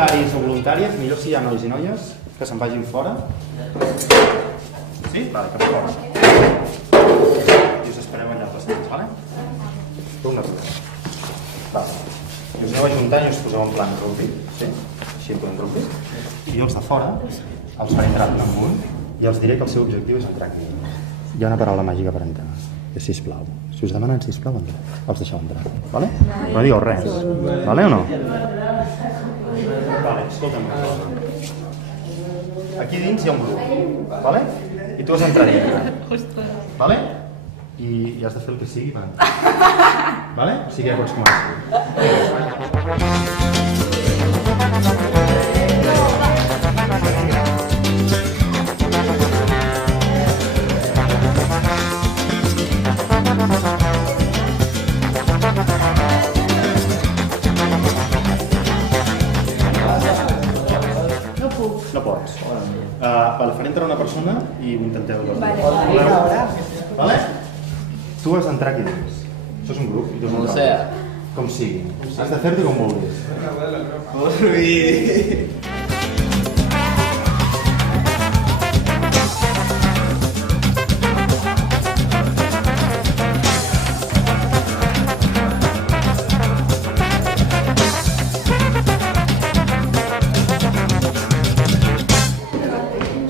voluntaris o voluntàries, millor si hi ha nois i noies, que se'n vagin fora. Sí? Vale, cap fora. I us espereu allà plastants, vale? Una ruta. Vale. I us aneu ajuntant i us poseu en plan rugby, sí? Així en plan rugby. I els de fora els faré entrar en amunt i els diré que el seu objectiu és entrar aquí. Hi ha una paraula màgica per entrar, que és sisplau. Si us demanen sisplau, els deixeu entrar, vale? No digueu res, vale o no? Vale, escolta'm una cosa. Aquí dins hi ha un grup, vale? I tu has d'entrar dintre, vale? I has de fer el que sigui per entrar, vale? O sigui, ja pots començar. No pots. Vale, faré entrar una persona i ho intenteu dos. Vale? Tu has d'entrar aquí dins. Això és un grup i tu has d'entrar. Com sigui. Has de fer-ho com vulguis.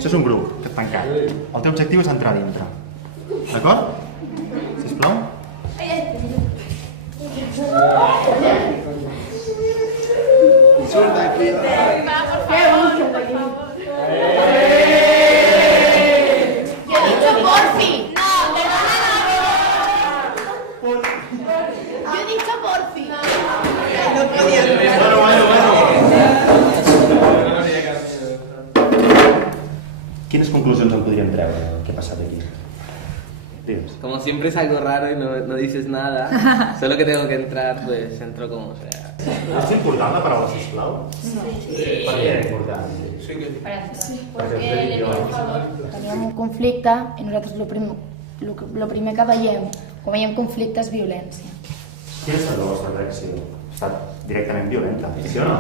Això és un grup que et tancat. El teu objectiu és entrar dintre. D'acord? Sisplau. Surt d'aquí. Yo he dicho porfi. No, yo he dicho porfi. No podia entrar. Quines conclusions en podríem treure del que ha passat aquí? Digues. Como siempre es algo raro y no dices nada, solo que tengo que entrar, pues entro como sea. És important la paraula sisplau? Sí. Per què és important? Perquè teníem un conflicte i nosaltres el primer que veiem quan veiem conflicte és violència. Quina ha estat la vostra reacció? Ha estat directament violenta, sí o no?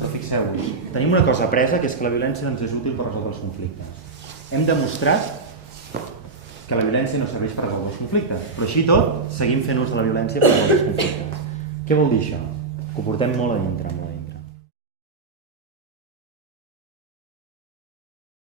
Però fixeu-vos, tenim una cosa apresa, que és que la violència ens és útil per resoldre els conflictes. Hem demostrat que la violència no serveix per resoldre els conflictes, però així tot seguim fent ús de la violència per resoldre els conflictes. Què vol dir això? Que ho portem molt a dintre.